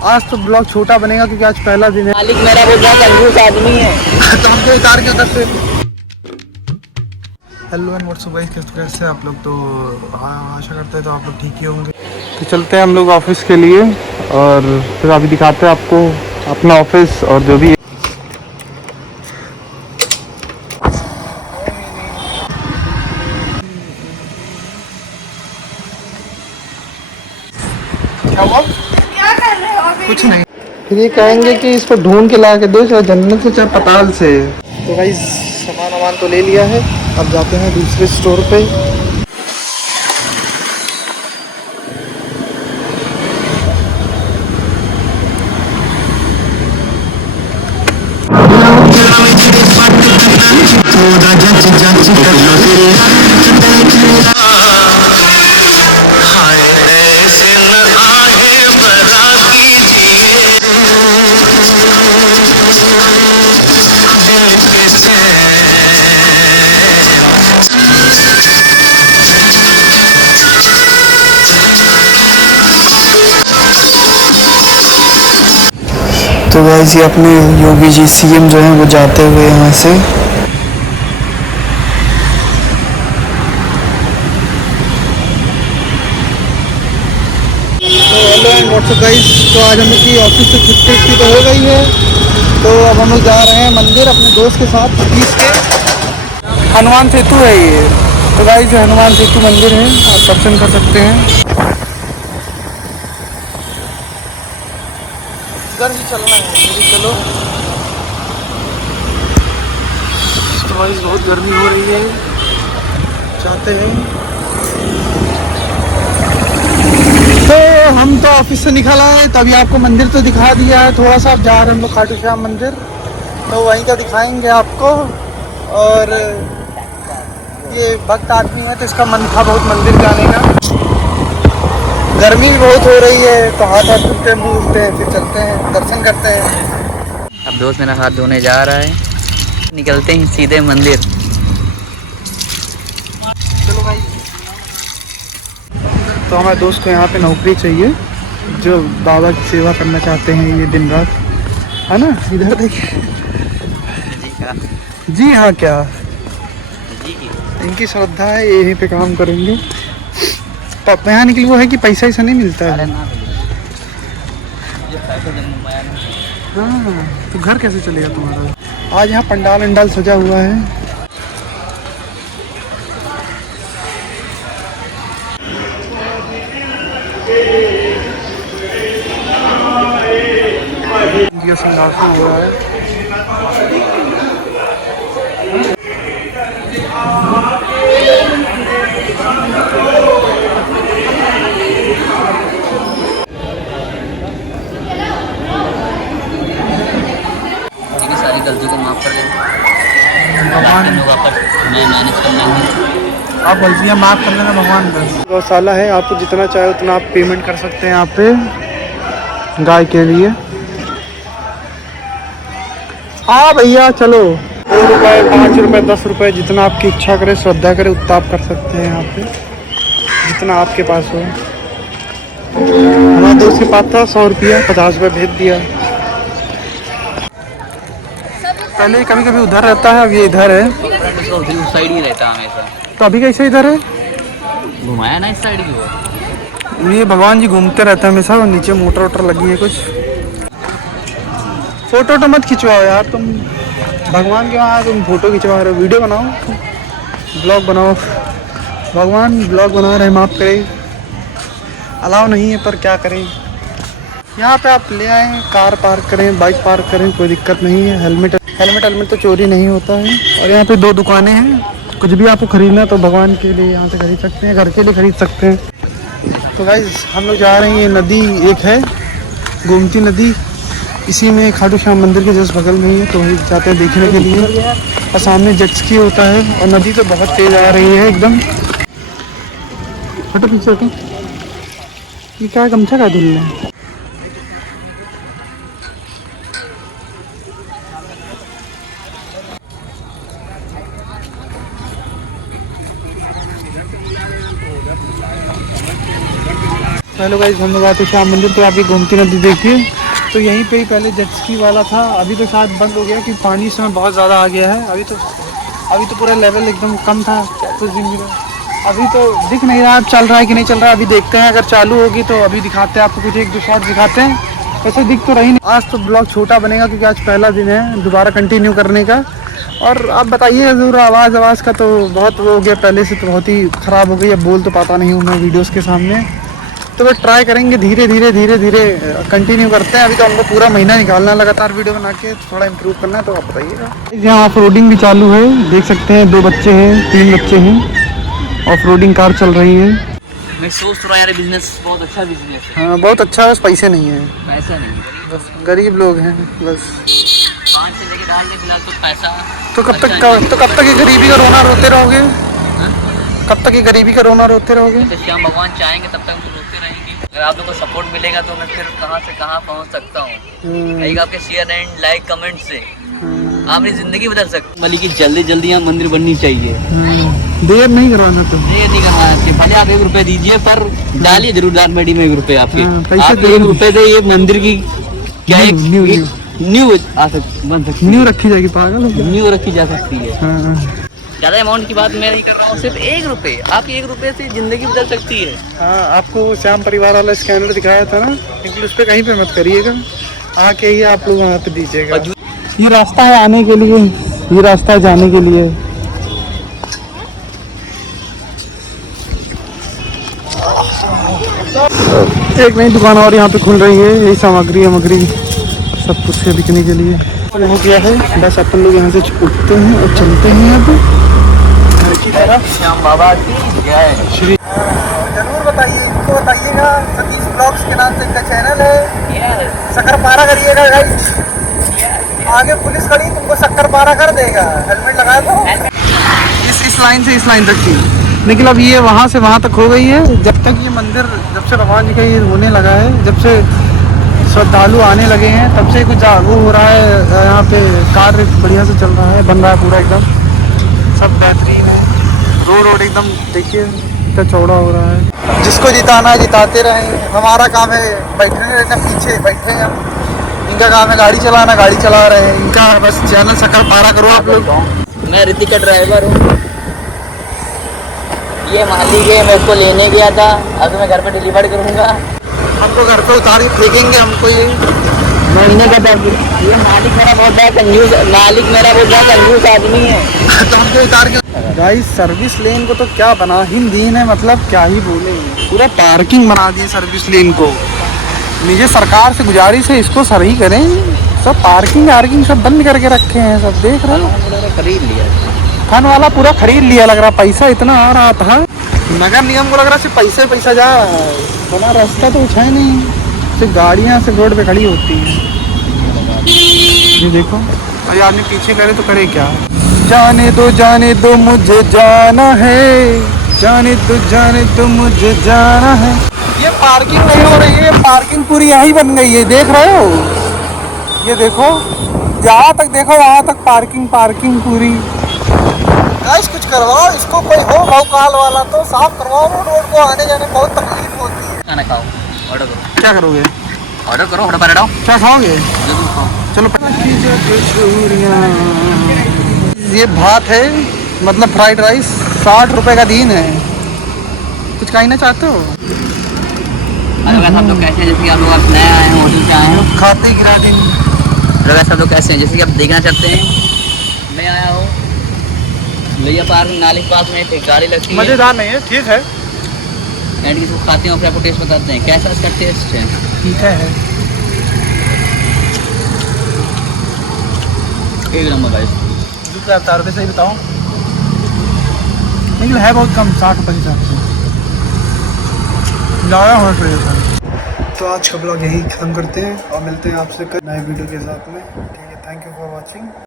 आज तो ब्लॉग छोटा बनेगा क्योंकि आज पहला दिन है। मालिक मेरा वो बहुत कंजूस आदमी है। तो हमको उतार के उधर से। हेलो एंड व्हाट्सअप गाइस, कैसे आप लोग? तो हाँ, आशा करते हैं तो आप लोग ठीक ही होंगे। तो चलते हैं हम लोग ऑफिस के लिए और फिर अभी दिखाते हैं आपको अपना ऑफिस और जो भी। क्या हुआ? क्या कर रहे हो अभी? कुछ नहीं। फिर ये कहेंगे कि इसको ढूंढ के ला के दो, चाहे जन्नत से चाहे पताल से। तो भाई सामान तो ले लिया है, अब जाते हैं दूसरे स्टोर पे। तो गाइस ये अपने योगी जी सीएम जो हैं वो जाते हुए यहाँ से। तो हेलो एंड व्हाट्सअप गाइस, तो आज हम लोग की ऑफिस से छुट्टी तो हो गई है। तो अब हम लोग जा रहे हैं मंदिर अपने दोस्त के साथ। सतीश के हनुमान सेतु है ये। तो गाइस हनुमान सेतु मंदिर है, आप दर्शन कर सकते हैं। इधर ही चलना है, चलो। तो गाइस बहुत गर्मी हो रही है, चाहते हैं। तो हम तो ऑफिस से निकल आए, तभी आपको मंदिर तो दिखा दिया है। थोड़ा सा आप जा रहे हैं हम लोग खाटू श्याम मंदिर, तो वहीं का दिखाएंगे आपको। और ये भक्त आदमी है तो इसका मन था बहुत मंदिर जाने का। गर्मी भी बहुत हो रही है तो हाथ हाथ धुलते हैं, मुँह धुलते हैं, फिर चलते हैं दर्शन करते हैं। अब दोस्त मेरा हाथ धोने जा रहा है, निकलते हैं सीधे मंदिर। चलो भाई। तो हमारे दोस्त को यहाँ पे नौकरी चाहिए, जो बाबा की सेवा करना चाहते हैं ये दिन रात, है ना। इधर देखिए जी का जी हाँ, क्या जी की इनकी श्रद्धा है, यहीं पे काम करेंगे। तो यहाँ निकली वो है कि पैसा ऐसा नहीं मिलता अरे है। ना ये पैसे देने में आया नहीं। हाँ, तो घर कैसे चलेगा तुम्हारा? आज यहाँ पंडाल अंडाल सजा हुआ है। ये सिंहासन हो रहा है। मेरी सारी गलती को माफ कर देना भगवान वापस मैं मैनेज कर लेंगे। आप गलतियाँ माफ़ कर लेना भगवान। बस गौशाला है, आपको जितना चाहे उतना आप पेमेंट कर सकते हैं यहाँ पे गाय के लिए। हाँ भैया चलो, 2 रुपये 5 रुपये 10 रुपये जितना आपकी इच्छा करे, श्रद्धा करे, उतना आप कर सकते हैं यहाँ पे, जितना आपके पास हो। हमारे दोस्त के पास था 100 रुपया, 50 रुपये भेज दिया। पहले कभी कभी उधर रहता है, अब ये इधर है। उस साइड ही रहता हमेशा। तो अभी कैसे इधर है? घुमाया ना इस साइड की वो। ये भगवान जी घूमते रहते हैं हमेशा। और नीचे मोटर वोटर लगी है कुछ। फोटो तो मत खिंचवाओ यार तुम, भगवान के वहाँ तुम फोटो खिंचवा रहे हो। वीडियो बनाओ, ब्लॉग बनाओ। भगवान ब्लॉग बना रहे हैं, माफ़ करें, अलाउ नहीं है पर क्या करें। यहाँ पे आप ले आएँ, कार पार्क करें, बाइक पार्क करें, कोई दिक्कत नहीं है। हेलमेट तो चोरी नहीं होता है। और यहाँ पे 2 दुकानें हैं, कुछ भी आपको खरीदना तो भगवान के लिए यहाँ से खरीद सकते हैं, घर के लिए खरीद सकते हैं। तो गाइस हम लोग जा रहे हैं, ये नदी एक है गोमती नदी, इसी में खाटू श्याम मंदिर के जस्ट बगल में ही है। तो वही जाते हैं देखने के लिए। और सामने जेट्स की होता है, और नदी तो बहुत तेज़ आ रही है एकदम। हटो पीछे हटो, ये क्या गमछा का धुलना है। हेलो गाइस, हम लोग आते श्याम मंदिर, तो आप ये गोमती नदी देखिए। तो यहीं पे ही पहले जेट स्की वाला था, अभी तो शायद बंद हो गया कि पानी इसमें बहुत ज़्यादा आ गया है। अभी तो पूरा लेवल एकदम कम था कुछ दिन में। अभी तो दिख नहीं रहा अब चल रहा है कि नहीं चल रहा है, अभी देखते हैं। अगर चालू होगी तो अभी दिखाते हैं आपको, कुछ एक दो शॉट दिखाते हैं। वैसे दिख तो रही नहीं। आज तो ब्लॉग छोटा बनेगा क्योंकि आज पहला दिन है दोबारा कंटिन्यू करने का। और आप बताइए ज़रूर, आवाज़ का तो बहुत वो हो गया, पहले से तो बहुत ही ख़राब हो गई। अब बोल तो पाता नहीं हूँ मैं वीडियोज़ के सामने। तो वो ट्राई करेंगे, धीरे धीरे कंटिन्यू करते हैं। अभी तो हमको पूरा महीना निकालना लगातार वीडियो बना के, थोड़ा इंप्रूव करना है। तो आप बताइएगा। यहाँ ऑफ रोडिंग भी चालू है, देख सकते हैं। 2 बच्चे हैं, 3 बच्चे हैं। ऑफ रोडिंग कार चल रही है। मैं सोच रहा हूँ यार, बिजनेस बहुत अच्छा बिजनेस है। हाँ बहुत अच्छा है, बस पैसे नहीं है। पैसा नहीं, बस गरीब लोग हैं बस। 5 से लेके डाल दे फिलहाल, तो पैसा तो कब तक ये गरीबी का रोना रोते रहोगे? कब तक ये गरीबी का रोना रोते रहोगे? तो श्याम भगवान चाहेंगे तब तक हम तो रोते रहेंगे। अगर आप लोग को सपोर्ट मिलेगा तो मैं फिर कहाँ से कहाँ पहुँच सकता हूँ। एक आपके शेयर एंड लाइक कमेंट से आपने जिंदगी बदल सकती। बल्कि कि जल्दी यहाँ मंदिर बननी चाहिए। देर नहीं करवाना तो देर नहीं करवाना चाहिए। भले आप 1 रुपए दीजिए, पर डालिए जरूर दान पेटी में 1 रुपए आपके। पैसे आप 1 रुपए से ये मंदिर की क्या एक न्यू बन सकती है। न्यू रखी जाएगी, पागल हो गया। न्यू रखी जा सकती है। हाँ। ज्यादा अमाउंट की बात मैं नहीं कर रहा हूँ, सिर्फ 1 रुपए। आपके 1 रुपए से जिंदगी बदल सकती है। हाँ, आपको श्याम परिवार वाला स्कैनर दिखाया था ना, लेकिन उस पर कहीं पे मत करिएगा, आके ही आप लोग वहाँ पे दीजिएगा। ये रास्ता है आने के लिए, ये रास्ता है जाने के लिए। एक नई दुकान और यहाँ पे खुल रही है, यही सामग्री सब कुछ है बिकने के लिए। हो गया है, बस अपन लोग यहाँ से उठते हैं और चलते हैं अब घर की तरफ। श्याम बाबा की जय श्री। जरूर बताइए, इनको बताइएगा, सतीश ब्लॉग्स के नाम से इनका चैनल है। शक्कर पारा करिएगा गाइस। आगे पुलिस खड़ी तुमको शक्कर पारा कर देगा, हेलमेट लगाए तो। इस लाइन से इस लाइन तक थी, लेकिन अब ये वहाँ से वहाँ तक हो गई है। जब तक ये मंदिर, जब से भगवान जी का ये होने लगा है, जब से श्रद्धालु आने लगे हैं, तब से कुछ वो हो रहा है। यहाँ पे कार्य बढ़िया से चल रहा है, बन रहा है पूरा एकदम, सब बेहतरीन है। रोड एकदम देखिए इतना चौड़ा हो रहा है। जिसको जिताना है जिताते रहें, हमारा काम है बैठने रहना, पीछे बैठे हैं हम। इनका काम है गाड़ी चलाना, गाड़ी चला रहे हैं। इनका बस चैनल शक्कर पारा करो आप लोग। मैं ऋतिक का ड्राइवर हूँ। ये मालिक है, मैं उसको लेने गया था, अब मैं घर पे डिलीवर करूँगा। हमको घर पे उतार के फेंकेंगे हमको ये महीने का पैसा। ये मालिक मेरा बहुत बड़ा कंजूस आदमी है। तो हमको उतार के। गाइस सर्विस लेन को तो क्या बना ही दीन है, मतलब क्या ही बोले, पूरा पार्किंग बना दिए सर्विस लेन को। मुझे सरकार से गुजारिश है, इसको सही करें। सब पार्किंग सब बंद करके रखे हैं, सब देख रहे हो। खरीद लिया फन वाला पूरा खरीद लिया लग रहा, पैसा इतना आ रहा था। नगर निगम को लग रहा सिर्फ पैसा जा बना, रास्ता तो कुछ है नहीं, सिर्फ गाड़ियाँ सिर्फ रोड पे खड़ी होती हैं। ये देखो, अरे आदमी पीछे करे तो करे क्या। जाने दो मुझे जाना है, जाने दो मुझे जाना है। ये पार्किंग नहीं हो रही है, पार्किंग पूरी यहीं बन गई है, देख रहे हो। ये देखो, जहाँ तक देखो वहाँ तक पार्किंग पूरी। गाइस कुछ करवाओ इसको, कोई हो भौकाल वाला तो साफ करवाओ रोड को, आने जाने बहुत तकलीफ होती है। खाना खाओ, ऑर्डर करो। क्या करोगे? ऑर्डर करो, फटाफट हटाओ। क्या खाओगे? जरूर खाओ। चलो। ये भात है, मतलब फ्राइड राइस, 60 रुपए का दिन है। कुछ कहना चाहते हो? अगर सब लोग कैसे हैं, जैसे कि आप लोग नए आए हैं, होटल से आए हैं, खाते गिरा दिन। अगर सब लोग कैसे हैं, जैसे कि आप देखना चाहते हैं, मैं आया हूँ भैया पार्क नाले के पास में एक गाड़ी लगती है। मज़ेदार नहीं है, ठीक है। एंड इसको खाते हैं और फिर आपको टेस्ट बताते हैं कैसा इसका टेस्ट है। ठीक है। एक नंबर गाइस। दूसरा अवतार रुपये सही बताओ, लेकिन है बहुत कम, 60 रुपये के हिसाब से ज़्यादा होना चाहिए। तो आज का ब्लॉग यही ख़त्म करते हैं और मिलते हैं आपसे कल नए वीडियो के साथ में। ठीक है, थैंक यू फॉर वॉचिंग।